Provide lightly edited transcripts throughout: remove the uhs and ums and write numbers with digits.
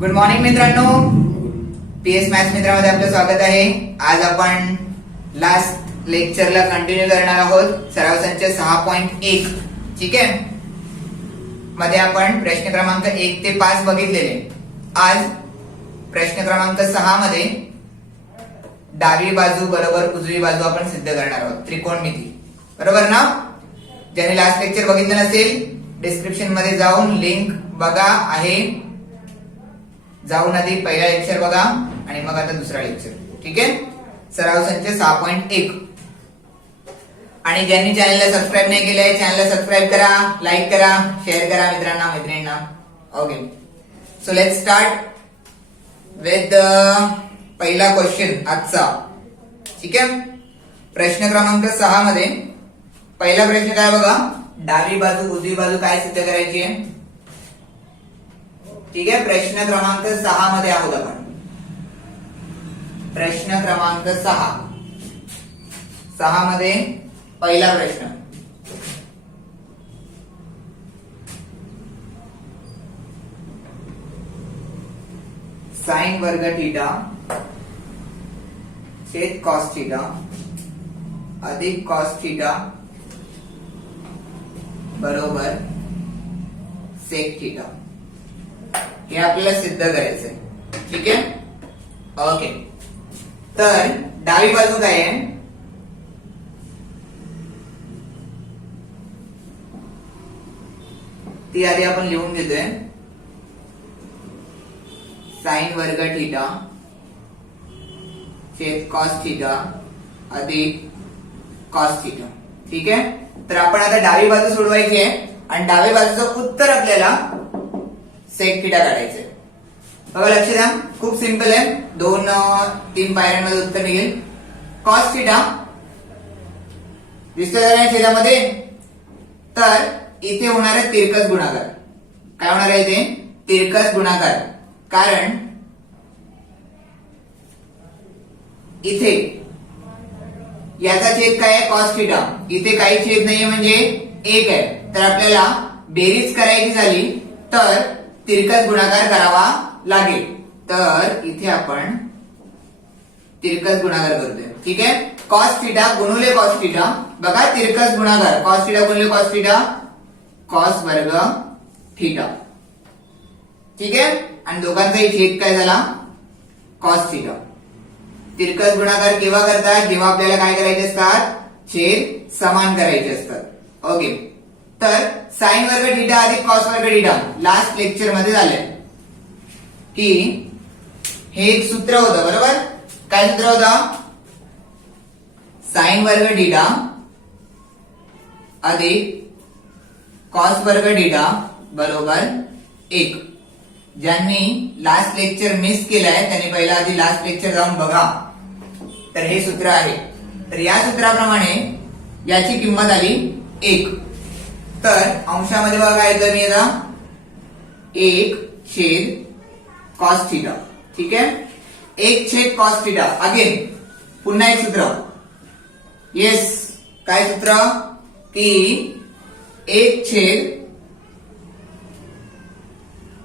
Good morning मित्रांनो, PS maths मित्रांमध्ये आपलं स्वागत आहे. आज आपण लास्ट लेक्चरला कंटिन्यू करणार आहोत. सराव संच 6.1. ठीक आहे. मध्ये आपण प्रश्न क्रमांक 1 ते 5 बघितलेले. आज प्रश्न क्रमांक 6 मध्ये डावी बाजू बरोबर उजवी बाजू आपण सिद्ध करणार आहोत. त्रिकोणमिती बरोबर ना. ज्याने लास्ट लेक्चर बघितलं नसेल डिस्क्रिप्शन मध्ये जाऊन लिंक बघा आहे. जाऊन आधी पहिला लेक्चर बघा आणि मग आता दुसरा लेक्चर. ठीक आहे. सराव संच 6.1. आणि ज्यांनी चॅनलला सबस्क्राईब नाही केलंय चॅनलला सबस्क्राईब करा, लाईक करा, शेअर करा मित्रांना मैत्रिणींना. Okay, so let's start with पहिला क्वेश्चन आजचा. ठीक आहे. प्रश्न क्रमांक 6 मध्ये पहिला प्रश्न काय बघा. डावी बाजू उजवी बाजू काय सिद्ध करायची आहे. ठीक आहे. प्रश्न क्रमांक 6 मध्ये आहोत आपण. प्रश्न क्रमांक 6 मध्ये पहिला प्रश्न. साइन वर्ग थीटा छेद कॉस थीटा अधिक कॉस थीटा बरोबर सेक थीटा हे आपल्याला सिद्ध करायचंय. ठीक आहे. ओके, तर डावी बाजू काय आहे. ती आधी आपण लिहून घेतोय. साइन वर्ग थीटा छेद कॉस थीटा अधिक कॉस थीटा. ठीक आहे. तर आपण आता डावी बाजू सोडवायची आहे आणि डावी बाजूचं उत्तर आपल्याला सेक थीटा काढायचंय. बघा लक्ष द्या, खूप सिंपल आहे. 2-3 पायऱ्यांमध्ये उत्तर निघेल. कॉस थीटा दिसतोय का छेदामध्ये. तर इथे होणार आहे तिरकस गुणाकार. काय होणार आहे इथे तिरकस गुणाकार. कारण इथे याचा छेद काय आहे कॉस थीटा. इथे काही छेद नाहीये म्हणजे 1 आहे. तर आपल्याला बेरीज करायची झाली तर तिरकस गुणाकार करावा लागेल. तर इथे आपण तिरकस गुणाकार करतोय. ठीक आहे. कॉस थीटा गुणुले कॉस थीटा. बघा तिरकस गुणाकार कॉस थीटा गुणुले कॉस थीटा कॉस वर्ग थीटा. ठीक आहे. आणि दोघांचाही छेद काय झाला कॉस थीटा. तिरकस गुणाकार केव्हा करतात जेव्हा आपल्याला काय करायचे असतात छेद समान करायचे असतात. ओके, तर साइन वर्ग थीटा अधिक कॉस वर्ग थीटा लास्ट लेक्चर मध्ये झालंय की हे एक सूत्र होतं बरोबर. काय सूत्र होतं. साइन वर्ग थीटा अधिक कॉस वर्ग थीटा बरोबर 1. ज्यांनी लास्ट लेक्चर मिस केलाय त्यांनी पहिला आधी लास्ट लेक्चर जाऊन बघा. तर हे सूत्र आहे. तर या सूत्राप्रमाणे याची किंमत आली 1. तर अंशामध्ये बघा काय येतं मी आता 1 छेद कॉस थीटा. ठीक आहे. 1 छेद कॉस थीटा. अगेन पुन्हा एक सूत्र. येस, काय सूत्र की 1 छेद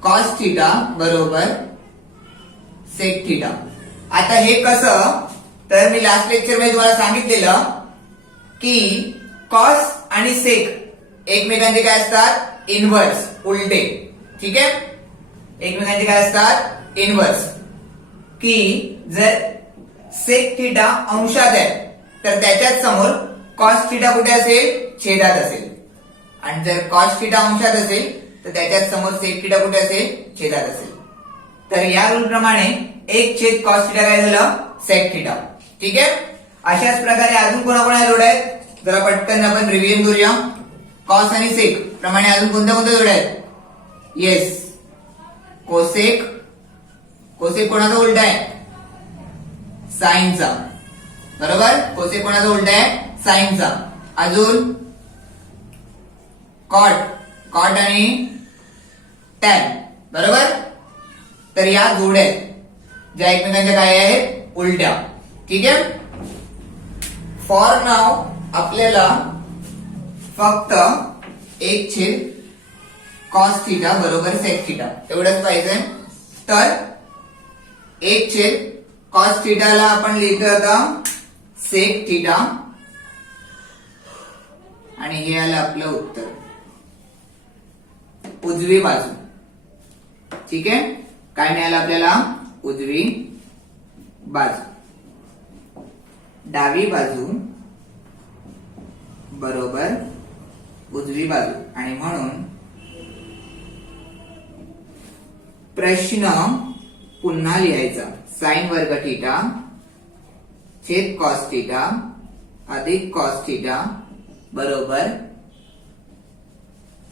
कॉस थीटा बरोबर सेक थीटा. आता हे कसं. तर मी लास्ट लेक्चर मध्ये तुम्हाला सांगितलेलं की कॉस आणि सेक एकमेकांचे काय असतात इनव्हर्स उलटे. ठीक आहे. एकमेकांचे काय असतात इनव्हर्स. की जर सेक थीटा अंशात आहे तर त्याच्याच समोर कॉस थीटा कुठे असेल छेदात असेल. आणि जर कॉस थीटा अंशात असेल तर त्याच्याच समोर सेक थीटा कुठे असेल छेदात असेल. तर या रूल प्रमाणे 1 छेद कॉस थीटा काय झालं सेक थीटा. ठीक आहे. अशाच प्रकारे अजून कोणाकोणा जोड आहेत जरा पटकन आपण रिव्हिजन करूया. कॉस आणि सेक प्रमाणे अजून कोणत्या कोणत्या जोड्या आहेत. Yes, cosec. कोसेक कोणाचा उलटा आहे साइनचा बरोबर. कोसेक कोणाचा उलटा आहे साइनचा. अजून कॉट. कॉट आणि टॅन बरोबर. तर या जोड्या आहेत ज्या एकमेकांच्या काय आहेत उलट्या. ठीक आहे. फॉर नाव आपल्याला फक्त 1 छेद कॉस थीटा बरोबर सेक थीटा एवढंच पाहिजे. तर 1 छेद कॉस थिटाला आपण लिहितो आता सेक थिटा आणि हे आलं आपलं उत्तर, उजवी बाजू. ठीक आहे, काय मिळालं आपल्याला? उजवी बाजू. डावी बाजू बरोबर उजवी बाजू. आणि म्हणून प्रश्न पुन्हा लिहायचा, साइन वर्ग थिटा छेद कॉस थिटा अधिक कॉस थिटा बरोबर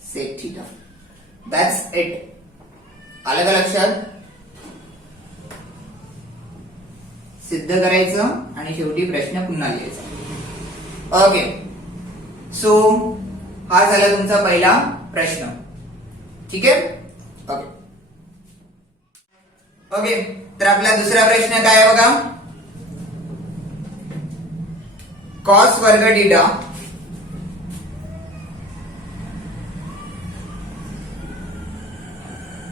सेक थिटा. That's it. आलं का लक्षात? सिद्ध करायचं आणि शेवटी प्रश्न पुन्हा लिहायचा. ओके, सो हा झाला तुमचा पहिला प्रश्न. ठीक आहे. ओके ओके, तर आपला दुसरा प्रश्न काय आहे बघा. कॉस वर्ग थिटा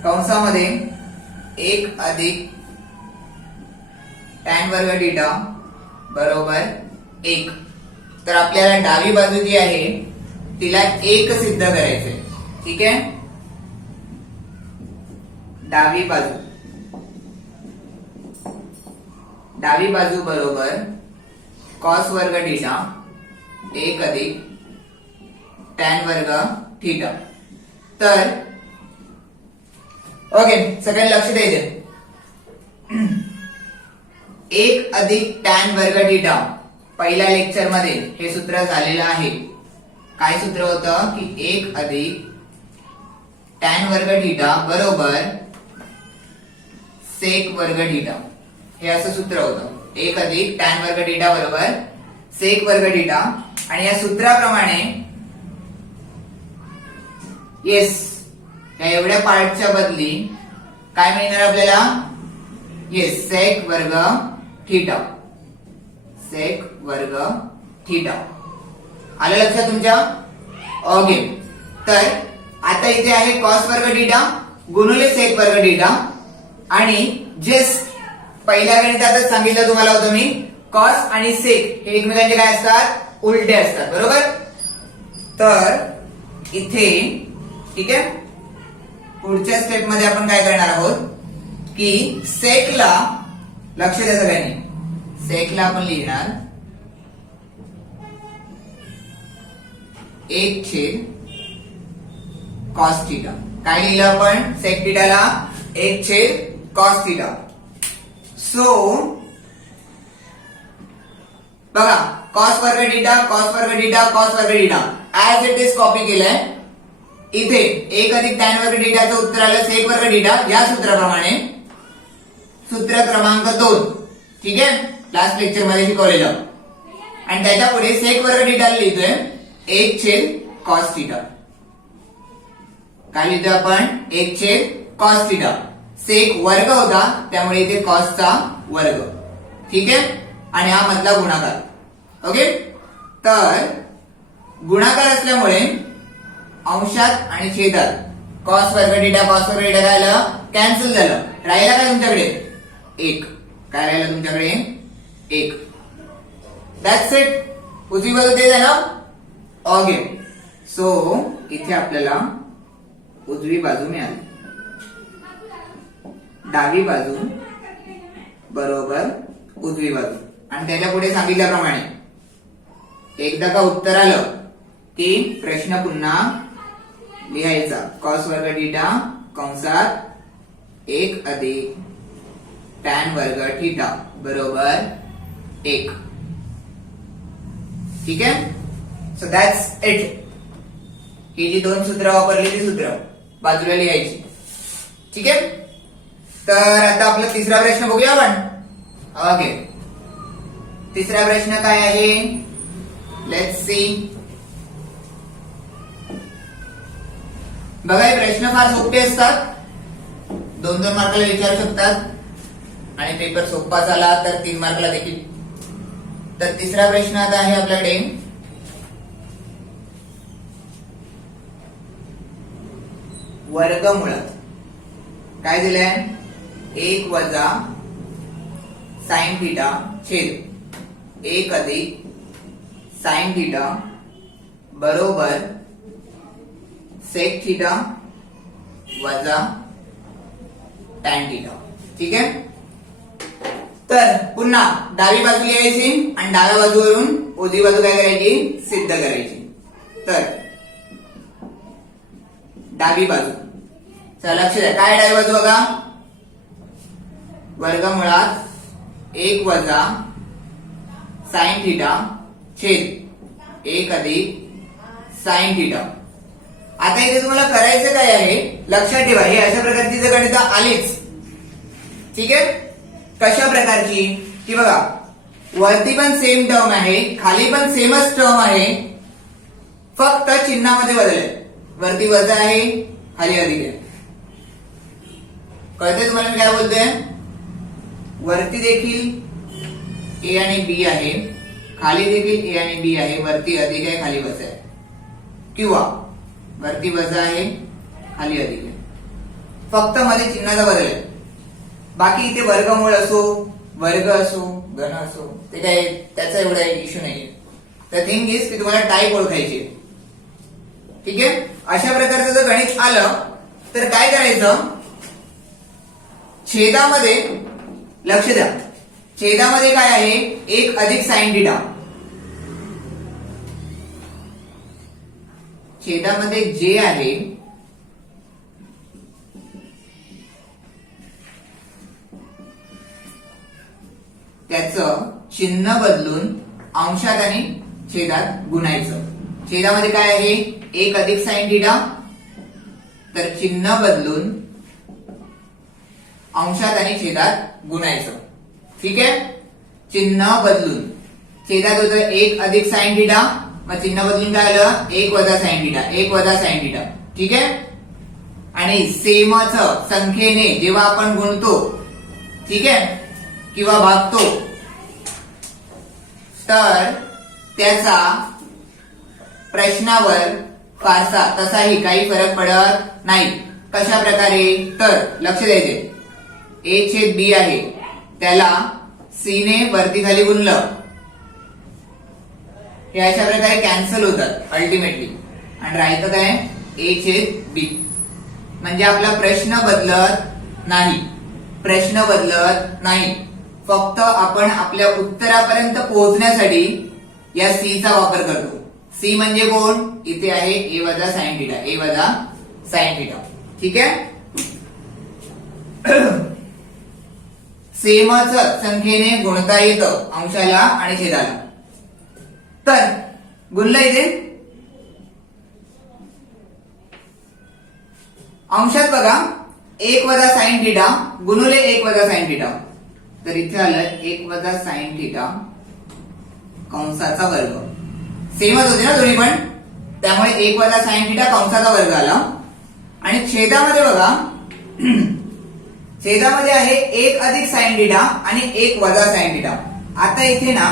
कंसामध्ये 1 अधिक टॅन वर्ग थिटा बरोबर 1. तर आपल्याला डावी बाजू जी आहे तिला 1 सिद्ध करायचंय. ठीक आहे, डावी बाजू बरोबर कॉस वर्ग थिटा 1 अधिक टॅन वर्ग थिटा. तर ओके, सगळ्यांनी लक्ष द्यायचे. 1 अधिक टॅन वर्ग थिटा पहिल्या लेक्चर मध्ये हे सूत्र झालेलं आहे. काय सूत्र होतं की 1 अधिक टॅन वर्ग थिटा बरोबर सेक वर्ग थिटा. हे असं सूत्र होतं, 1 अधिक टॅन वर्ग थिटा बरोबर सेक वर्ग थिटा. आणि या सूत्राप्रमाणे येस, या एवढ्या पार्टच्या बदली काय मिळणार आपल्याला? येस, सेक वर्ग थिटा. सेक वर्ग थिटा. आलं लक्षात तुमच्या? ओके, तर आता इथे आहे कॉस वर्ग थिटा गुणिले सेक वर्ग थिटा. आणि जस्ट पहिल्या गणितातच सांगितलं तुम्हाला होतं मी, कॉस आणि सेक हे एकमेकांचे काय असतात? उलटे असतात. बरोबर. तर इथे ठीक आहे, पुढच्या स्टेप मध्ये आपण काय करणार आहोत की सेकला, लक्ष द्या सगळ्यांनी, सेकला आपण लिहिणार 1 छेद कॉस थिटा. काय लिहिलं आपण सेक थिटाला? 1 छेद कॉस थिटा. सो बघा, कॉस वर्ग थिटा कॉस वर्ग थिटा कॉस वर्ग theta as it is copy केलंय. इथे 1 अधिक टॅन वर्ग थिटाचं उत्तर आलं सेक वर्ग थिटा या सूत्राप्रमाणे, सूत्र क्रमांक 2. ठीक आहे, लास्ट लेक्चर मध्ये शिकवलेलं. आणि त्याच्या पुढे सेक वर्ग थिटाला लिहितोय 1 छेद कॉस थिटा. काय लिहितोय आपण? 1 छेद कॉस थिटा. सेक वर्ग होता त्यामुळे इथे कॉसचा वर्ग. ठीक आहे, आणि हा मधला गुणाकार. ओके, तर गुणाकार असल्यामुळे अंशात आणि छेदात कॉस वर्ग थिटा काय आलं? कॅन्सल झालं. राहिला काय तुमच्याकडे? 1. काय राहिलं तुमच्याकडे? 1. That's it. उजवी बाजू तेच आहे ना? ओके, सो इथे आपल्याला उजवी बाजू मिळाली. डावी बाजू बरोबर उजवी बाजू. आणि त्याच्या पुढे सांगितल्याप्रमाणे एकदा का उत्तर आलं की प्रश्न पुन्हा लिहायचा. कॉस वर्ग थिटा कंसात 1 अधिक टॅन वर्ग थिटा बरोबर 1. ठीक आहे, सो दॅट्स इट. ही जी 2 सूत्र वापरली ती सूत्र बाजूला लिहायची. ठीक आहे, तर आता आपला तिसरा प्रश्न बघूया आपण. ओके, तिसरा प्रश्न काय आहे? Let's see. बघा, हे प्रश्न फार सोपे असतात, 2-2 मार्काला विचारू शकतात आणि पेपर सोपा झाला तर 3 मार्काला देखील. तर तिसरा प्रश्न आता आहे आपल्याकडे वर्गमुळात. काय दिलंय? 1 वजा साइन थिटा छेद 1 अधिक साइन थिटा बरोबर सेक थिटा वजा टॅन थिटा. ठीक आहे. तर पुन्हा डावी बाजू लिहायची आणि डाव्या बाजूवरून उजवी बाजू काय करायची, सिद्ध करायची. तर डावी बाजू, चला लक्ष द्या, काय डावी बाजू बघा, वर्गमुळात 1 वजा साइन थिटा छेद 1 अधिक साइन थिटा. आता इथे तुम्हाला करायचं काय आहे, लक्षात ठेवा, हे अशा प्रकारची जर गणित आलीच, ठीक आहे, कशा प्रकारची की बघा, वरती पण सेम टर्म आहे, खाली पण सेमच टर्म आहे, फक्त चिन्हामध्ये बदल आहे. वरती वजा आहे, खाली अधिक आहे. कळतंय तुम्हाला मी काय बोलतोय. वरती देखील ए आणि बी आहे, खाली देखील ए आणि बी आहे, वरती अधिक आहे, खाली वजा आहे. किंवा वरती वजा आहे, खाली अधिक आहे, फक्त मध्ये चिन्हाचा बदल आहे. बाकी इथे वर्गमूळ असो, वर्ग असो, घन असो, ते काय त्याचा एवढा इश्यू नाहीये. द थिंग इज की तुम्हाला टाईप ओळखायची. ठीक आहे. अशा प्रकारचं जर गणित आलं तर काय करायचं, छेदामध्ये लक्ष द्या, छेदामध्ये काय आहे, 1 अधिक साइन थिटा. छेदामध्ये जे आहे त्याचं चिन्ह बदलून अंशात आणि छेदात गुणायचं. छेदामध्ये काय आहे, 1 अधिक साइन थिटा, तर चिन्ह बदलून अंशात आणि छेदात गुणायचं. ठीक आहे. चिन्ह बदलून छेदात होतं 1 अधिक साइन थिटा, मग चिन्ह बदलून काय आलं, 1 वजा साइन थिटा, 1 वजा साइन थिटा. ठीक आहे. आणि सेमच संख्येने जेव्हा आपण गुणतो, ठीक आहे, किंवा भागतो, तर त्याचा प्रश्नावर फारसा तसाही काही फरक पडत नाही. कशा प्रकारे, तर लक्ष द्यायचे, ए छेद बी आहे, त्याला सी ने वरती खाली गुणलं, हे अशा प्रकारे कॅन्सल होतात अल्टिमेटली, आणि राहिलं काय, ए छेद बी. म्हणजे आपला प्रश्न बदलत नाही, प्रश्न बदलत नाही, फक्त आपण आपल्या उत्तरापर्यंत पोहोचण्यासाठी या सी चा वापर करतो. सी म्हणजे कोण, इथे आहे ए वजा साइन थिटा, ए वजा साइन थिटा. ठीक आहे. सेमच संख्येने गुणता येतं अंशाला आणि छेदाला. तर गुणलं इथे अंशात बघा, 1 वजा साइन थिटा गुणुले 1 वजा साइन थिटा, तर इथे आलं 1 वजा साइन थिटा कंसाचा वर्ग. सेमच होते ना दोन्ही पण, त्यामुळे 1 वजा साइन थिटा कंसाचा वर्ग आला. आणि छेदामध्ये बघा, छेदामध्ये आहे 1 अधिक साइन थिटा आणि 1 वजा साइन थिटा. आता इथे ना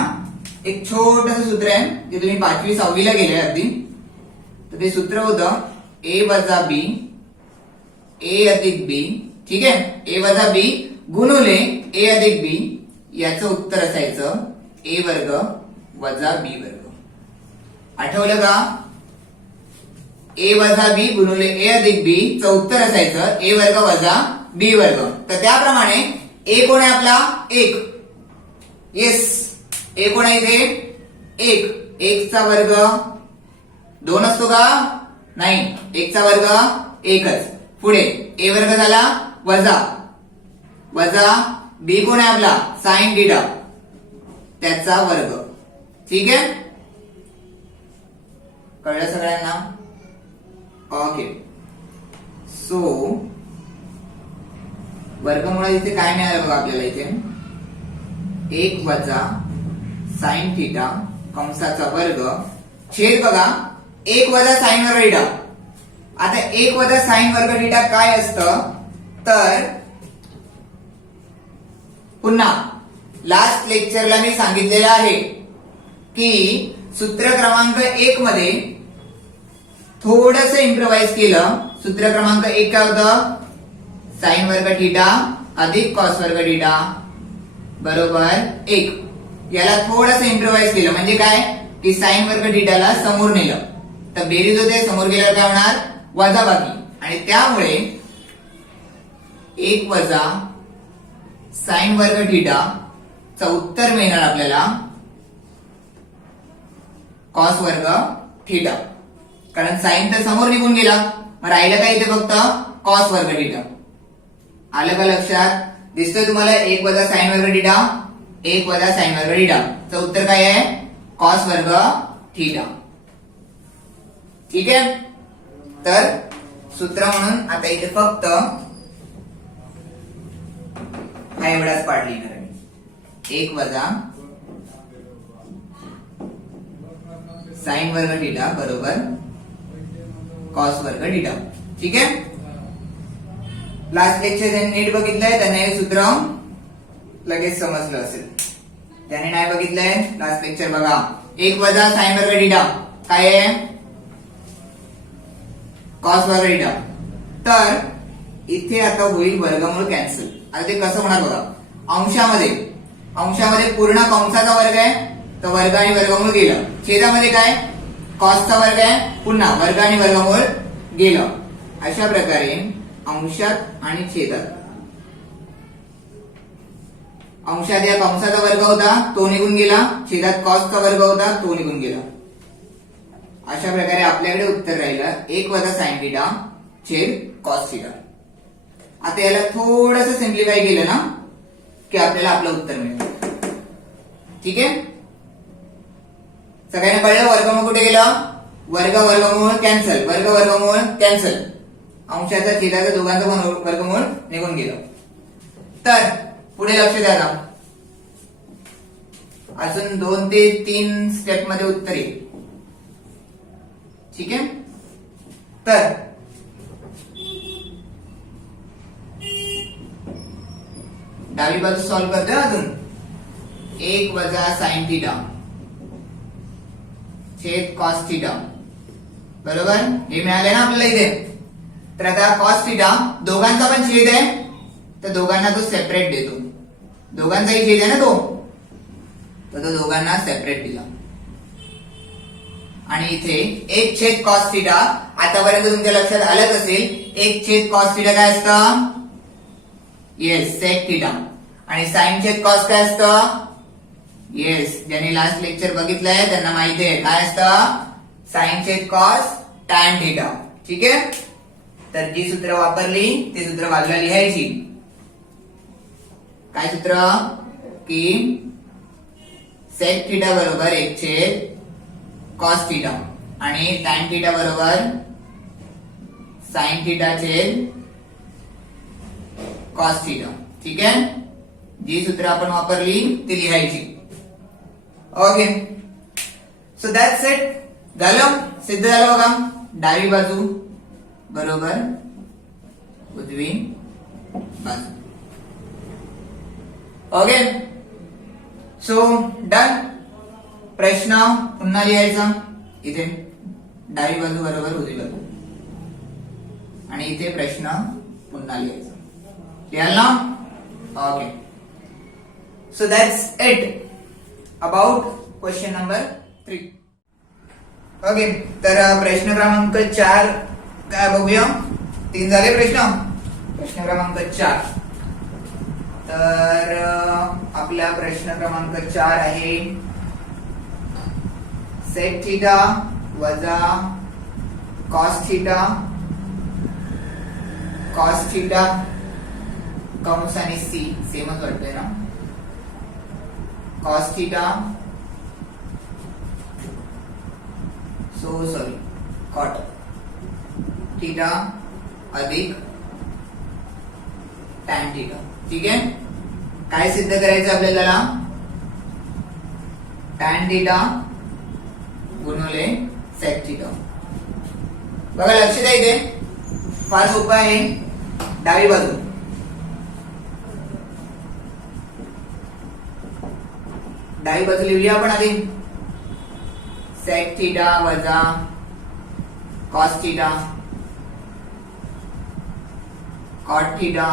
एक छोटस सूत्र आहे, जे तुम्ही 5वी 6वी ला गेले अगदी, तर ते सूत्र होतं ए वजा बी, ए अधिक बी. ठीक आहे. ए वजा बी गुणुले ए अधिक बी, याचं उत्तर असायचं ए वर्ग वजा बी वर्ग. आठवलं का. ए वजा बी गुणुले ए अधिक बी चं उत्तर असायचं ए वर्ग वजा बी वर्ग. तर त्याप्रमाणे ए कोण आहे आपला, 1. येस, ए कोण आहे इथे, 1. 1 चा वर्ग 2 असतो का, नाही, 1 चा वर्ग 1च. पुढे ए वर्ग झाला वजा वजा बी कोण आहे आपला, साइन थिटा, त्याचा वर्ग. ठीक आहे. कळलं सगळ्यांना. ओके. सो वर्गमुळात इथे काय मिळालं बघा आपल्याला, इथे 1 वजा साइन थिटा कंसाचा वर्ग छेद बघा 1 वजा साइन वर्ग थिटा. आता 1 वजा साइन वर्ग थिटा काय असतं, तर पुन्हा लास्ट लेक्चरला मी सांगितलेलं आहे की सूत्र क्रमांक 1 मध्ये थोडस इम्प्रोवाइज केलं. सूत्र क्रमांक 1 काय होतं, साइन वर्ग थिटा अधिक कॉस वर्ग थिटा बरोबर 1. याला थोडंसं इम्प्रोवाइज केलं म्हणजे काय की साइन वर्ग थिटाला समोर नेलं तर बेरीज होते, समोर गेल्यावर काय होणार वजाबाकी, आणि त्यामुळे 1 वजा साइन वर्ग थिटा चं उत्तर मिळणार आपल्याला कॉस वर्ग थिटा, कारण साइन तर समोर निघून गेला, मग राहिलं काय इथे फक्त कॉस वर्ग थिटा. आलं का लक्षात? दिसतोय तुम्हाला 1 वजा साइन वर्ग थिटा, 1 वजा साइन वर्ग थिटा चं उत्तर काय आहे कॉस वर्ग थिटा. ठीक आहे, तर सूत्र म्हणून आता इथे फक्त हा एवढाच पार्ट लिहिणार आहे, 1 वजा साइन वर्ग थिटा बरोबर कॉस वर्ग थिटा. ठीक आहे, लास्ट लेक्चर ज्यांनी नीट बघितलंय त्यांना हे सूत्र लगेच समजलं असेल. ज्यांनी नाही बघितलंय लास्ट लेक्चर बघा. 1 वजा साइन वर्ग थिटा काय आहे कॉस वर्ग थिटा. तर इथे आता होईल वर्गमूळ कॅन्सल. आता ते कसं होणार बघा, अंशामध्ये पूर्ण कंसाचा वर्ग आहे तर वर्ग आणि वर्गमूळ गेलं, छेदामध्ये काय कॉसचा वर्ग आहे पुन्हा वर्ग आणि वर्गमूळ गेलं. अशा प्रकारे अंशात आणि छेदात, अंशात या कंसाचा वर्ग होता तो निघून गेला, छेदात कॉसचा वर्ग होता तो निघून गेला. अशा प्रकारे आपल्याकडे उत्तर राहिलं 1 वजा साइन थिटा छेद कॉस थिटा. आता याला थोडंसं सिम्प्लिफाय केलं ना की आपल्याला आपलं उत्तर मिळेल. ठीक आहे, सगळ्यांना कळलं वर्गमूळ कुठे गेलं, वर्ग वर्गमूळ कॅन्सल, वर्ग वर्गमूळ कॅन्सल, अंशाचा छेदाचा दोघांचं वर्गमूळ निघून गेलं. तर पुढे लक्ष द्या ना, अजून 2 ते 3 स्टेप मध्ये उत्तर येईल. ठीक आहे, तर डावी बाजू सॉल्व्ह करतोय अजून. 1 वजा साइन थिटा छेद कॉस थिटा बरोबर हे मिळाले ना आपल्याला इथे. तर आता कॉस थिटा दोघांचा पण छेद आहे तर दोघांना तो सेपरेट देतो, दोघांचाही छेद आहे ना तो, तर तो दोघांना सेपरेट दिला. आणि इथे 1 छेद कॉस थिटा, आतापर्यंत तुमच्या लक्षात आलंच असेल 1 छेद कॉस थिटा काय असतं, येस सेक थिटा. आणि साइन छेद कॉस काय असतं, येस ज्यांनी लास्ट लेक्चर बघितलंय त्यांना माहिती आहे काय असतं साइन छेद कॉस टॅन थिटा. ठीक आहे, तर जी सूत्र वापरली ते सूत्र बाजूला लिहायची. काय सूत्र की सेक थिटा बरोबर 1 छेद कॉस थिटा आणि टॅन थिटा बरोबर साइन थिटा छेद कॉस थिटा. ठीक आहे, जी सूत्र आपण वापरली ती लिहायची. Okay, so that's it. झालं, सिद्ध झालं बघा. डावी बाजू बरोबर उजवी बाजू. Okay, so done. प्रश्न पुन्हा लिहायचा इथे, डावी बाजू बरोबर उजवी बाजू, आणि इथे प्रश्न पुन्हा लिहायचा. लिहाल ना? Okay, so that's it about question number 3. Okay, तर प्रश्न क्रमांक 4 काय बघूया. 3 झाले प्रश्न. प्रश्न क्रमांक 4, तर आपला प्रश्न क्रमांक 4 आहे सेक थिटा वजा कॉस थिटा, कॉस थिटा कंस आणि सी सेमच वाटतंय ना, cos theta sorry cot theta अधिक टॅन थिटा. ठीक आहे, काय सिद्ध करायचं आपल्याला, टॅन थिटा गुणिले सेक थिटा. बघा लक्ष द्या इथे, फार सोपं आहे. डावी बाजू लिहूया आपण आधी. सेक थिटा वजा कॉस थिटा कॉट थिटा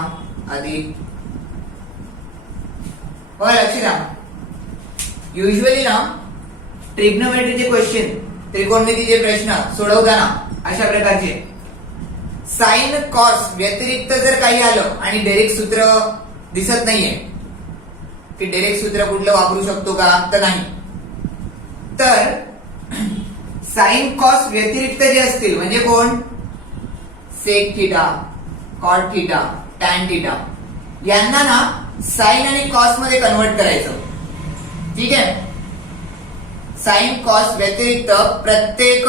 अधिक बघा लक्ष द्या, युजली ना ट्रिग्नोमेट्रीचे क्वेश्चन, त्रिकोणमितीचे प्रश्न सोडवताना अशा प्रकारचे साइन कॉस व्यतिरिक्त जर काही आलं आणि डायरेक्ट सूत्र दिसत नाहीये की डायरेक्ट सूत्र कुठलं वापरू शकतो का, तर नाही. तर साइन कॉस व्यतिरिक्त जे असतील म्हणजे कोण, sec theta, cot theta, tan theta, यांना ना साइन आणि कॉस मध्ये कन्वर्ट करायचं. ठीक आहे. साइन कॉस व्यतिरिक्त प्रत्येक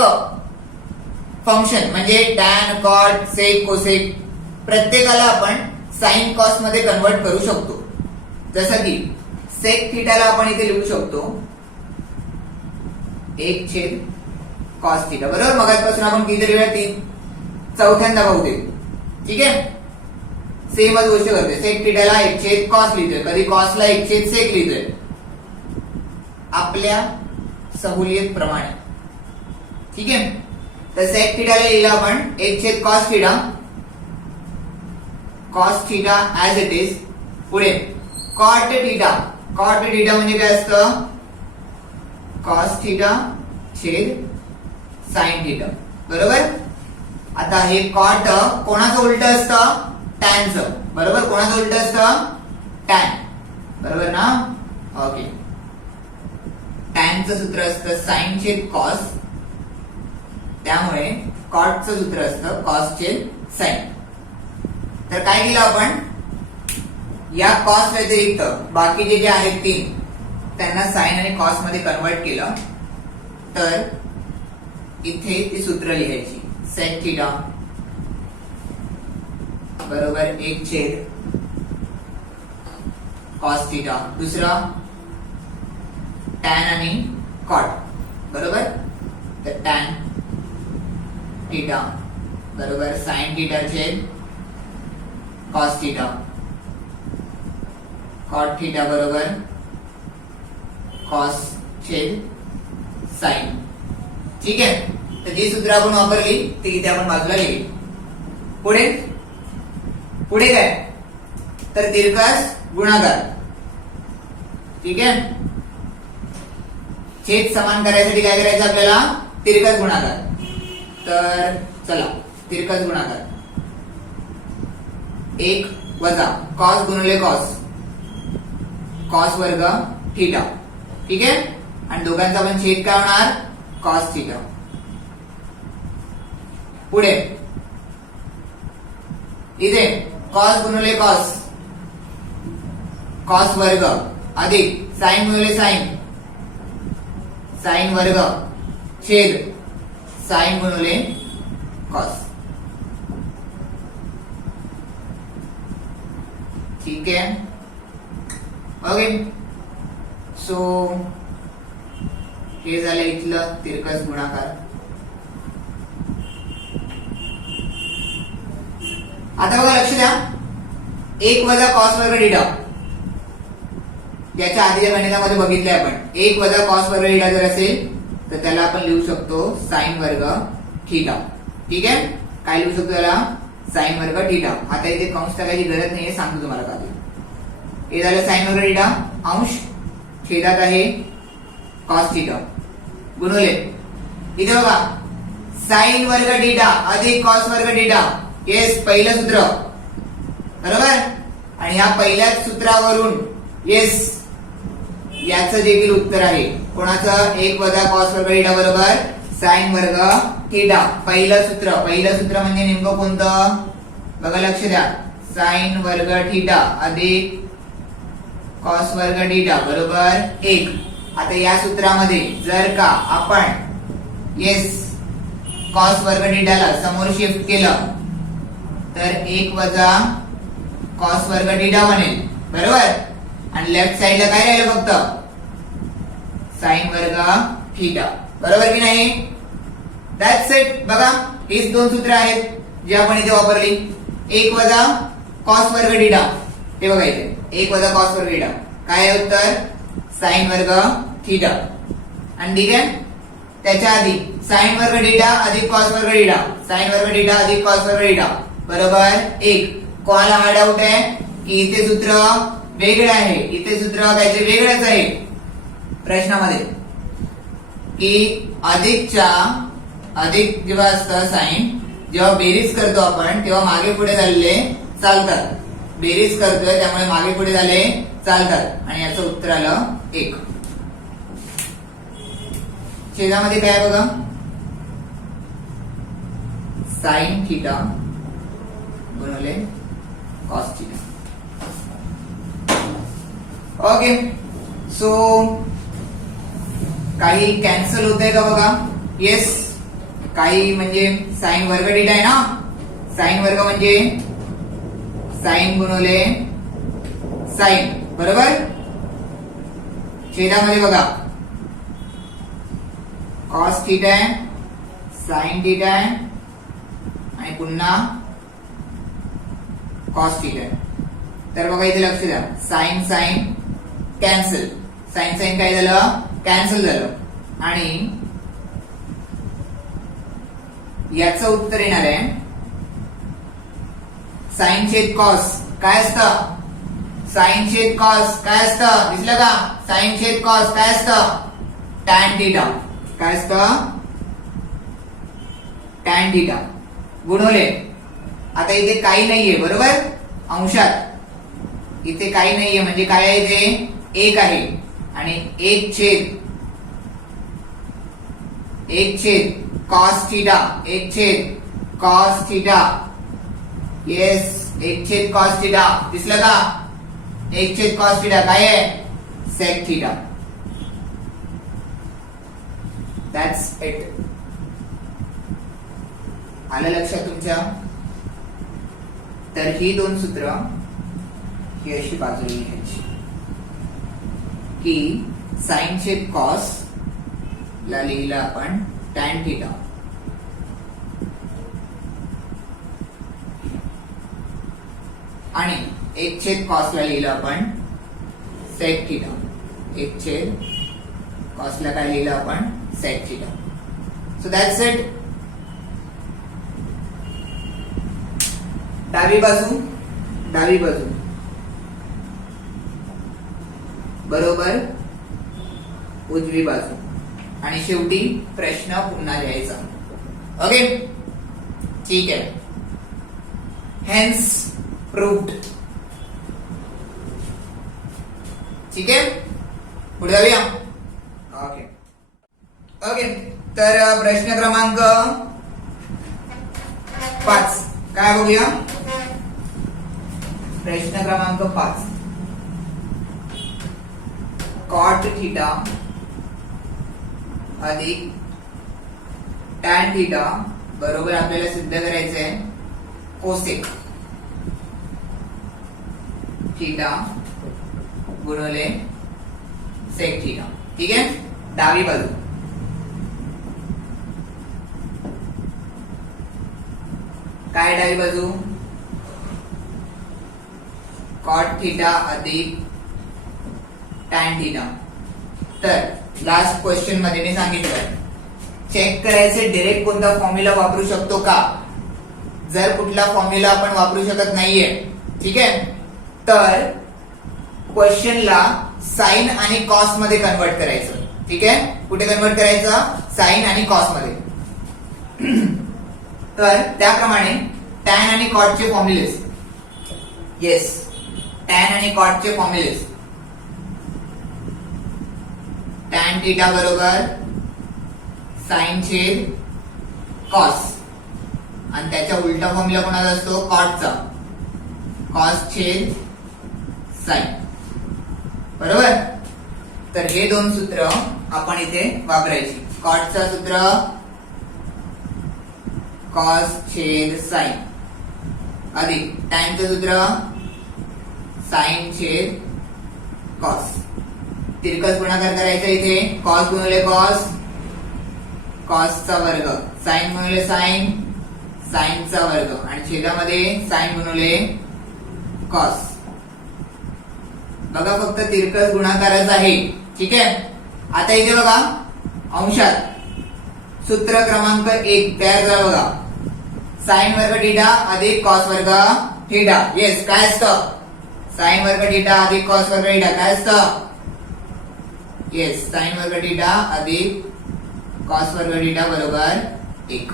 फंक्शन म्हणजे टॅन, कॉट, सेक, कोसेक प्रत्येकाला आपण साइन कॉस मध्ये कन्वर्ट करू शकतो. जसं की सेक थिटाला आपण इथे लिहू शकतो 1 कॉस थिटा. बरोबर, मगाचपासून आपण कितीतरी वेळा चौथ्यांदा बहुतेक. ठीक आहे. सेमच गोष्ट करतोय. सेक थिटाला 1 कॉस लिहितोय, कधी कॉसला 1 सेक लिहितोय आपल्या सहूलियत प्रमाणे. ठीक आहे. तर सेक थिटाला लिहिलं आपण 1 cos theta, cos theta as it is. पुढे कॉट थिटा, कॉट थिटा म्हणजे काय असतं, कॉस थिटा छेद साइन थिटा. बरोबर. आता हे कॉट कोणाचं उलट असतं, टॅनचं. बरोबर, कोणाचं उलट असतं, टॅन. बरोबर ना. ओके. टॅनचं सूत्र असतं साइन छेद कॉस, त्यामुळे कॉटचं सूत्र असतं कॉस छेद साइन. तर काय केलं आपण, या कॉस व्यतिरिक्त बाकीचे जे आहेत 3 त्यांना साइन आणि कॉस मध्ये कन्वर्ट केलं. तर इथे ती सूत्र लिहायची. सेक थिटा बरोबर 1 कॉस थिटा. दुसरा टॅन आणि कॉट. बरोबर. तर टॅन थिटा बरोबर साइन थिटा छेद कॉस थिटा. कॉट थिटा बरोबर कॉस छेद साइन. ठीक आहे. तर जी सूत्र आपण वापरली ती इथे आपण बाजूला लिहिली. पुढे पुढे काय, तर तिरकास गुणाकार. ठीक आहे. छेद समान करायसाठी काय करायचं आपल्याला, तिरकस गुणाकार. तर चला तिरकस गुणाकार 1 वजा कॉस गुणिले कॉस, कॉस वर्ग थिटा. ठीक आहे. आणि दोघांचा पण छेद काय होणार, कॉस थिटा. पुढे इथे कॉस गुणिले कॉस, कॉस वर्ग अधिक साइन गुणिले साइन, साइन वर्ग छेद साइन गुणिले कॉस. ठीक आहे. ओके. सो हे झालं इथलं तिरकस गुणाकार. आता बघा लक्ष द्या, 1 वजा कॉस वर्ग थिटा, याच्या आधीच्या गणितामध्ये बघितलंय आपण. 1 वजा कॉस वर्ग थिटा जर असेल तर त्याला आपण लिहू शकतो साइन वर्ग थिटा. ठीक आहे. काय लिहू शकतो त्याला, साइन वर्ग थिटा. आता इथे कंस टाकायची गरज नाहीये, सांगतो तुम्हाला का. हे झालं साइन वर्ग थिटा, अंश छेदात आहे कॉस थिटा गुणिले इथे बघा साइन वर्ग थिटा अधिक कॉस वर्ग थिटा. येस, पहिलं सूत्र. बरोबर. आणि ह्या पहिल्याच सूत्रावरून येस याचं देखील उत्तर आहे. कोणाचं, 1 वजा कॉस वर्ग थिटा बरोबर साइन वर्ग थिटा. पहिलं सूत्र म्हणजे नेमकं कोणतं, बघा लक्ष द्या, साइन वर्ग थिटा अधिक कॉस वर्ग थिटा बरोबर 1. आता या सूत्रामध्ये जर का आपण येस कॉस वर्ग थिटाला समोर शिफ्ट केलं तर 1 वजा कॉस वर्ग थिटा बनेल. बरोबर. आणि लेफ्ट साइडला काय राहिलं, फक्त साइन वर्ग थिटा. बरोबर की नाही. That's it. बघा हीच 2 सूत्र आहेत जे आपण इथे वापरली. 1 वजा कॉस वर्ग थिटा, ते बघा इथे 1 वजा कॉस वर्ग थिटा. काय आहे उत्तर, साइन वर्ग थिटा. आणि ठीक आहे, त्याच्या आधी साइन वर्ग थिटा अधिक कॉस वर्ग थिटा, साइन वर्ग थिटा अधिक कॉस वर्ग थिटा बरोबर 1. कोणाला हा डाऊट आहे की इथे सूत्र वेगळं आहे. इथे सूत्र काहीतरी वेगळंच आहे प्रश्नामध्ये, की अधिक जेव्हा असतं साइन, जेव्हा बेरीज करतो आपण तेव्हा मागे पुढे झालेले चालतात. बेरीज करतोय त्यामुळे मागे पुढे झाले चालतात आणि याचं उत्तर आलं 1. छेदामध्ये काय आहे बघा, साइन थिटा गुणिले कॉस थिटा. ओके, सो काही कॅन्सल होतंय का बघा. येस, काही म्हणजे साइन वर्ग थिटा आहे ना. साइन वर्ग म्हणजे साइन गुणिले साइन, बरोबर. छेदामध्ये बघा कॉस थिटा आहे, साइन थिटा आहे आणि पुन्हा कॉस थिटा आहे. तर बघा इथे लक्ष द्या, sine sine cancel, sine sine काय झालं, कॅन्सल झालं आणि याचं उत्तर येणार आहे साइन छेद कॉस. काय असतं, साइन छेद कॉस काय असतं, दिसलं का. साइन छेद कॉस काय असतं, टॅन थिटा. काय असतं, टॅन थिटा गुणवले. आता इथे काही नाहीये, बरोबर. अंशात इथे काही नाहीये म्हणजे काय आहे, इथे 1 आहे आणि 1 छेद कॉस थिटा, 1 छेद कॉस थिटा. येस, 1 छेद कॉस थिटा दिसलं का. 1 छेद कॉस थिटा काय आहे, सेक थिटा. That's it. आलं लक्षात तुमच्या. तर ही दोन सूत्र ही अशी बाजूला लिहायची की साइन छेद कॉस ला लिहिलं आपण टॅन थिटा आणि 1 छेद कॉस ला लिहिलं आपण सेक थिटा. 1 छेद कॉस ला काय लिहिलं आपण, sec theta. So that's it. डावी बाजू बरोबर उजवी बाजू आणि शेवटी प्रश्न पुन्हा लिहायचा. ओके, ठीक आहे. Hence proved. ठीक आहे, पुढे जाऊया. ओके ओके, तर प्रश्न क्रमांक 5 काय बघूया. प्रश्न क्रमांक 5, कॉट थिटा अधिक टॅन थिटा बरोबर आपल्याला सिद्ध करायचंय कोसेक थिटा गुणिले सेक थिटा. ठीक आहे, डावी बाजू. काय डावी बाजू, कॉट थिटा अधिक टॅन थिटा. तर लास्ट क्वेश्चन मध्ये मी सांगितलं चेक करायचे डायरेक्ट कोणता फॉर्म्युला वापरू शकतो का. जर कुठला फॉर्म्युला आपण वापरू शकत नाहीये, ठीक आहे, तर क्वेश्चनला साइन आणि कॉस मध्ये कन्वर्ट करायचं. ठीक आहे, कुठे कन्वर्ट करायचं, साइन आणि कॉस मध्ये. तर त्याप्रमाणे टॅन आणि कॉटचे फॉर्म्युलेस. येस, टॅन आणि कॉटचे फॉर्म्युलेस. टॅन थिटा बरोबर साइन छेद कॉस आणि त्याच्या उलटा फॉर्म्युला कोणाचा असतो, कॉटचा. कॉस छेद साइन, बरोबर. तर हे दोन सूत्र आपण इथे वापरायची. कॉटचा सूत्र कॉस छेद साइन अधिक टॅनचं सूत्र साइन छेद कॉस. तिरकस गुणाकार करायचा इथे, कॉस गुणिले कॉस, कॉसचा वर्ग, साइन गुणिले साइन, साइनचा वर्ग आणि छेदामध्ये साइन गुणिले कॉस. बघा फक्त तिरकस गुणाकारच आहे. ठीक आहे, आता इथे बघा अंशात सूत्र क्रमांक 1 तयार करा. बघा, साइन वर्ग थिटा अधिक कॉस वर्ग थिटा. येस, काय असतं, साइन वर्ग थिटा अधिक कॉस वर्ग थिटा काय असतं? येस, साइन वर्ग थिटा अधिक कॉस वर्ग थिटा बरोबर 1.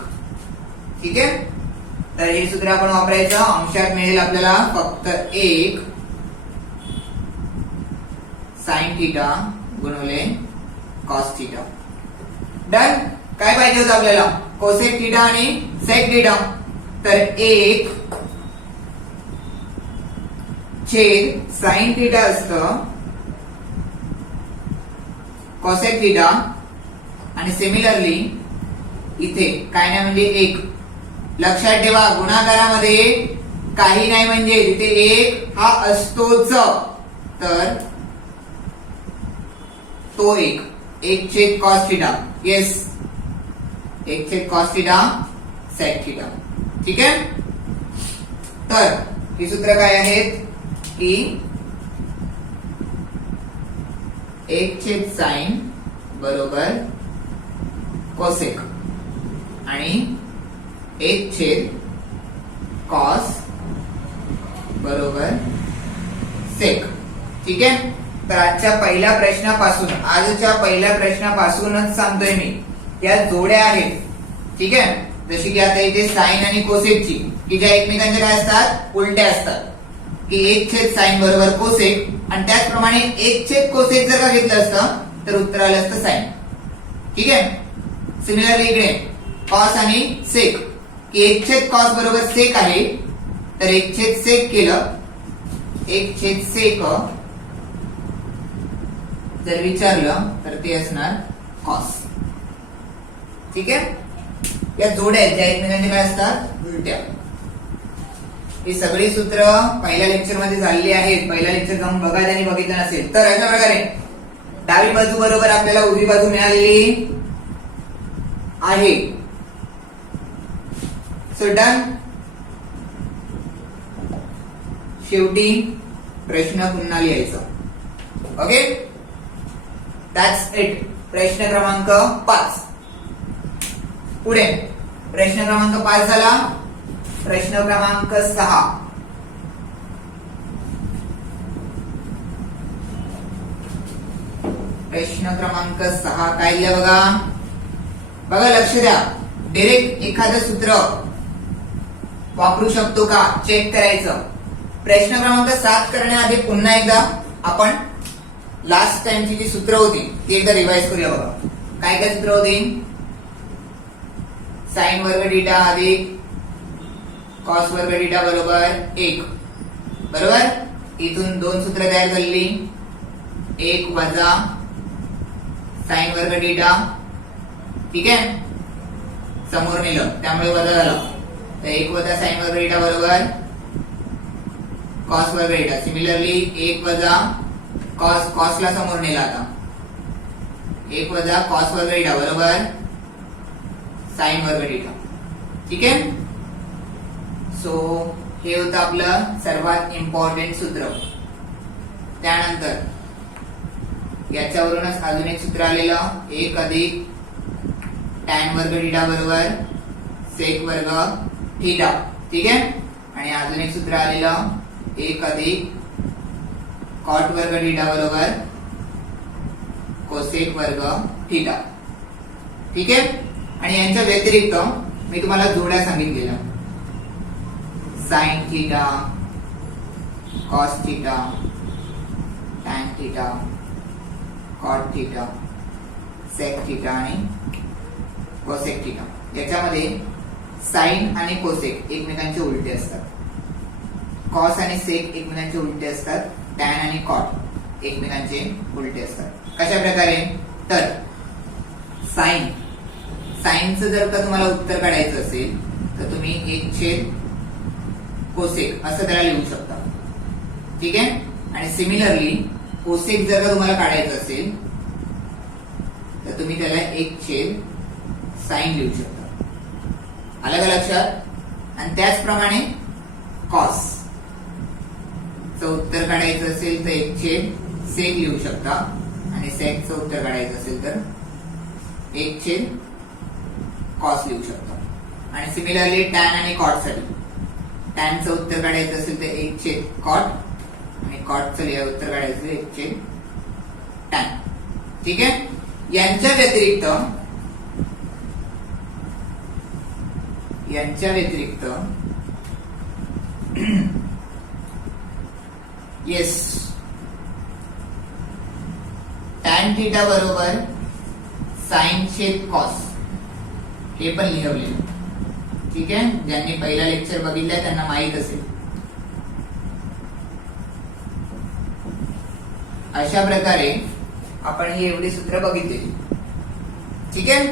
ठीक आहे, तर हे सूत्र आपण वापरायचं. अंशात मिळेल आपल्याला फक्त 1 साइन थिटा गुणिले कॉस थिटा. डन. काय पाहिजे होतं आपल्याला? कोसेक थिटा आणि सेक थिटा. तर 1 छेद साइन थिटा असतं कॉसेक थिटा, आणि सिमिलरली इथे काय नाही म्हणजे 1. लक्षात ठेवा, गुणाकारामध्ये काही नाही म्हणजे तिथे 1 हा असतोच, तर तो 1 छेद कॉस थिटा. येस, 1 छेद कॉस थिटा सेक थिटा. ठीक आहे, तर ही सूत्र काय आहेत की 1 छेद साइन बरोबर कोसेक आणि 1 छेद कॉस बरोबर सेक. ठीक आहे, तर आजच्या पहिल्या प्रश्नापासूनच सांगतोय मी, या जोड्या आहेत. ठीक आहे, जशी की आता इथे साइन आणि कोसेकची, की ज्या एकमेकांच्या काय असतात? उलट्या असतात, की 1 छेद साइन बरोबर कोसेक, आणि त्याचप्रमाणे 1 छेद कोसेक जर का घेतलं असतं तर उत्तर आलं असतं साइन. ठीक आहे, सिमिलरली इकडे कॉस आणि सेक, की 1 छेद कॉस बरोबर सेक आहे, तर 1 छेद सेक केलं, 1 छेद सेक जर विचारलं तर ते असणार कॉस. ठीक आहे, या जोड्या आहेत ज्या एकमेकांच्या काय असतात? उलट्या. ही सगळी सूत्र पहिल्या लेक्चर मध्ये झालेली आहेत. पहिला लेक्चर जाऊन बघा ज्यांनी बघितलं नसेल तर. अशा प्रकारे डावी बाजू बरोबर आपल्याला उजवी बाजू मिळालेली आहे. So done. शेवटी प्रश्न पुन्हा लिहायचा. Okay, that's it. प्रश्न क्रमांक 5. पुढे प्रश्न क्रमांक 5 झाला. प्रश्न क्रमांक 6. प्रश्न क्रमांक 6 काय दिलं बघा. बघा, लक्ष द्या. डायरेक्ट एखादं सूत्र वापरू शकतो का चेक करायचं. प्रश्न क्रमांक 7 करण्याआधी पुन्हा एकदा आपण लास्ट टाइमची जी सूत्र होती ती एकदा रिवाइज करूया. बघा, काय काय सूत्र होती? साइन वर्ग थिटा अधिक कॉस वर्ग थिटा बरोबर 1. बरोबर, इथून 2 सूत्र तयार झालेली. 1 वजा साइन वर्ग थिटा. ठीक आहे, समोर नेलं त्यामुळे वजा झालं, तर 1 वजा साइन वर्ग थिटा बरोबर कॉस वर्ग थिटा. सिमिलरली 1 वजा कॉस, कॉसला समोर नेला, आता 1 वजा कॉस वर्ग थिटा बरोबर साइन वर्ग थिटा. ठीक आहे, सो हे होतं आपलं सर्वात इम्पॉर्टंट सूत्र. त्यानंतर याच्यावरूनच अजून एक सूत्र आलेलं, 1 अधिक टॅन वर्ग थिटा बरोबर सेक वर्ग थिटा. ठीक आहे, आणि अजून एक सूत्र आलेलं, 1 अधिक कॉट वर्ग थिटा बरोबर कोसेक वर्ग थिटा. ठीक आहे, आणि यांच्या व्यतिरिक्त मी तुम्हाला जोड्या सांगितलेल्या, sine theta, cos theta, tan theta, cot theta, sec theta आणि कोसेक थिटा. याच्यामध्ये साइन आणि कोसेक एकमेकांचे उलटे असतात, कॉस आणि सेक एकमेकांचे उलटे असतात, टॅन आणि कॉट एकमेकांचे उलटे असतात. कशा प्रकारे? तर साइनचं जर का तुम्हाला उत्तर काढायचं असेल तर तुम्ही 1 छेद कोसेक असं त्याला लिहू शकता. ठीक आहे, आणि सिमिलरली कोसेक जर का तुम्हाला काढायचं असेल तर तुम्ही त्याला 1 छेद साइन लिहू शकता. आलं का लक्षात? आणि त्याचप्रमाणे कॉस चं उत्तर काढायचं असेल तर 1 छेद सेक लिहू शकता, आणि सेकचं उत्तर काढायचं असेल तर 1 छेद कॉस लिहू शकता. आणि सिमिलरली टॅन आणि कॉट साठी टॅनचं उत्तर काढायचं असेल तर 1 छेद कॉट, आणि कॉटचं लिहा उत्तर काढायचं एकचे टॅन. ठीक आहे. यांच्या व्यतिरिक्त येस टॅन थिटा बरोबर साइन छेद कॉस हे पण लिहवले. ठीक आहे. ज्यांनी पहिला लेक्चर बघितलाय त्यांना माहित असेल. अशा प्रकारे आपण ही एवढी सूत्र बघितली. ठीक आहे.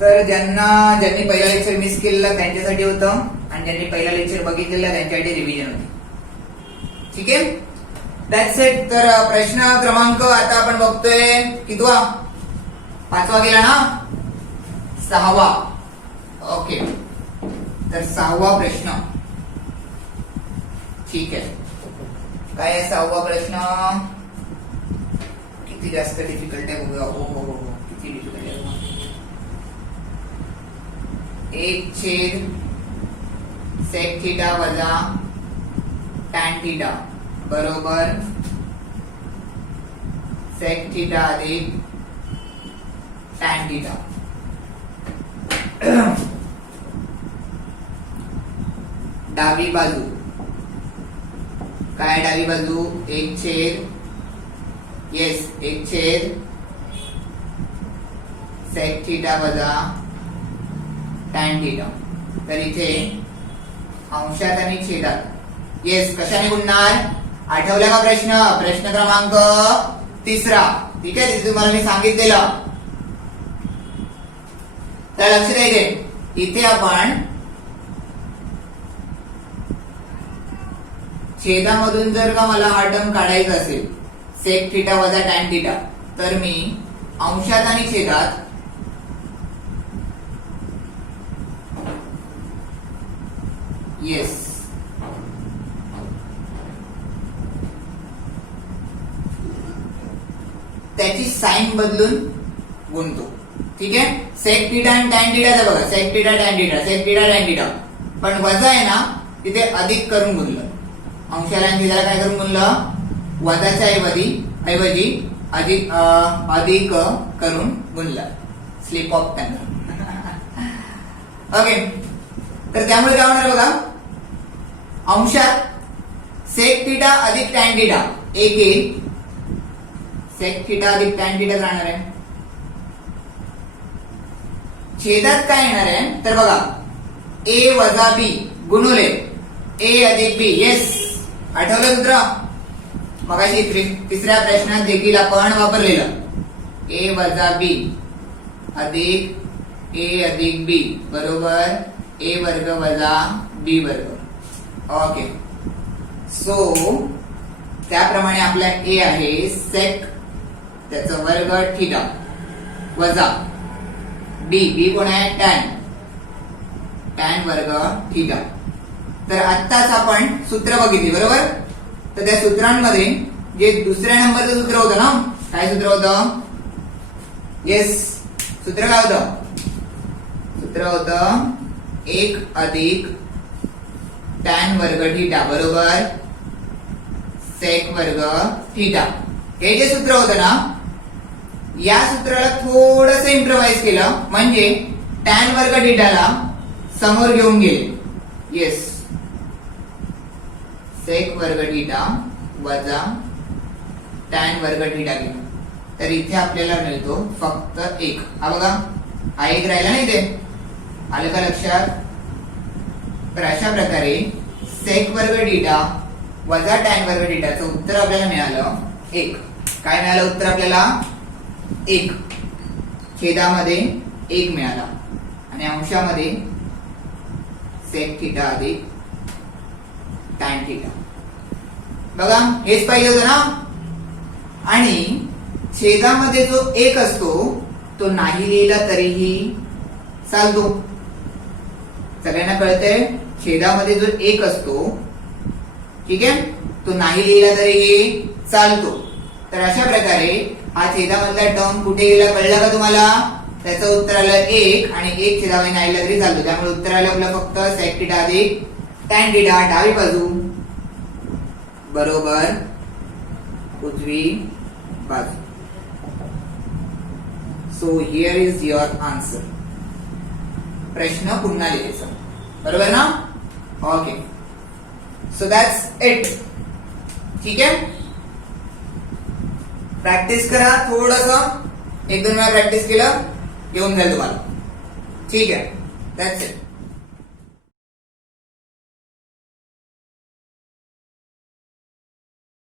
तर ज्यांनी पहिला लेक्चर मिस केलेला त्यांच्यासाठी होतं आणि ज्यांनी पहिला लेक्चर बघितलेला त्यांच्यासाठी रिव्हिजन होती. ठीक आहे. That's it. तर प्रश्न क्रमांक आता आपण बघतोय कितवा? 5वा गेला ना, 6वा. ओके. तर 6वा प्रश्न. ठीक आहे. काय आहे 6वा प्रश्न? किती जास्त डिफिकल्ट आहे बघूया. हो किती डिफिकल्ट आहे. 1 छेद सेक थिटा वजा टॅन थिटा बरोबर सेक थिटा अधिक टॅन थिटा. डावी बाजू काय? डावी बाजू 1 छेद सेक थिटा वजा टॅन थिटा. तर इथे अंशात आणि छेदात कशाने गुणणार? आठवला का प्रश्न क्रमांक 3. ठीक आहे. तिथे तुम्हाला मी सांगितलेलं. तर लक्ष द्यायचे. इथे आपण छेदामधून जर का मला हा टर्म काढायचा असेल सेक थिटा वजा टॅन थिटा, तर मी अंशात आणि छेदात त्याची साइन बदलून गुणतो. ठीक आहे. सेक थिटा आणि टॅन थिटा बघा, सेक थिटा टॅन थिटा, पण वजा आहे ना तिथे अधिक करून गुणलं. अंशाला आणि छेदाला काय करून गुणलं? वजाच्या ऐवजी अधिक करून गुणलं. Slip of tongue. ओके. तर त्यामुळे काय होणार बघा, अंशात सेक थिटा अधिक टॅन थिटा 1 येईल. सेक थिटा अधिक टॅन थिटा राहणार आहे. छेदात काय येणार आहे? तर बघा ए वजा बी गुणुले ए अधिक बी. येस, आठवलं सूत्र? मगाशी तिसऱ्या प्रश्नात देखील आपण वापरलेलं. ए वजा बी अधिक ए अधिक बी बरोबर ए वर्ग वजा बी वर्ग. ओके. सो त्याप्रमाणे आपला ए आहे सेक त्याचा वर्ग थिटा वजा बी कोण आहे? टॅन वर्ग थिटा. तर आत्ताच आपण सूत्र बघितली बरोबर. तर त्या सूत्रांमध्ये जे दुसऱ्या नंबरचं सूत्र होतं ना, काय सूत्र होतं? सूत्र काय होतं? सूत्र होतं 1 अधिक टॅन वर्ग थिटा बरोबर सेक वर्ग थिटा. हे जे सूत्र होतं ना, या सूत्राला थोडस इम्प्रोवाइज केलं, म्हणजे टॅन वर्ग थिटाला समोर घेऊन गेले. सेक वर्ग थिटा वजा टॅन वर्ग थिटा गेला. तर इथे आपल्याला मिळतो फक्त 1. हा बघा, हा 1 राहिला नाही. ते आलं का लक्षात? तर अशा प्रकारे सेक वर्ग थिटा वजा टॅन वर्ग थिटाचं उत्तर आपल्याला मिळालं 1. काय मिळालं उत्तर आपल्याला? 1. छेदामध्ये 1 मिळाला आणि अंशामध्ये सेक थिटा अधिक टॅन थिटा. बघा, हेच पाहिजे होतं ना. आणि छेदामध्ये जो 1 असतो तो नाही लिहिला तरीही चालतो. सगळ्यांना कळतंय? छेदामध्ये जो 1 असतो, ठीक आहे, तो नाही लिहिला तरीही चालतो. तर अशा प्रकारे हा छेदामधला टर्म कुठे गेला कळला का तुम्हाला? त्याचं उत्तर आलं 1 आणि 1 छेदामध्ये नाही लिहिला तरी चालतो. त्यामुळे उत्तर आलं आपलं फक्त सेक थिटा अधिक टॅन थिटा. डावी बाजू बरोबर उजवी बाजू. So here is your answer. प्रश्न पुन्हा लिहायचा. बरोबर ना? ओके. So that's it. ठीक आहे. प्रॅक्टिस करा थोडस. एक दोन वेळा प्रॅक्टिस केलं येऊन जाईल तुम्हाला. ठीक आहे. That's it.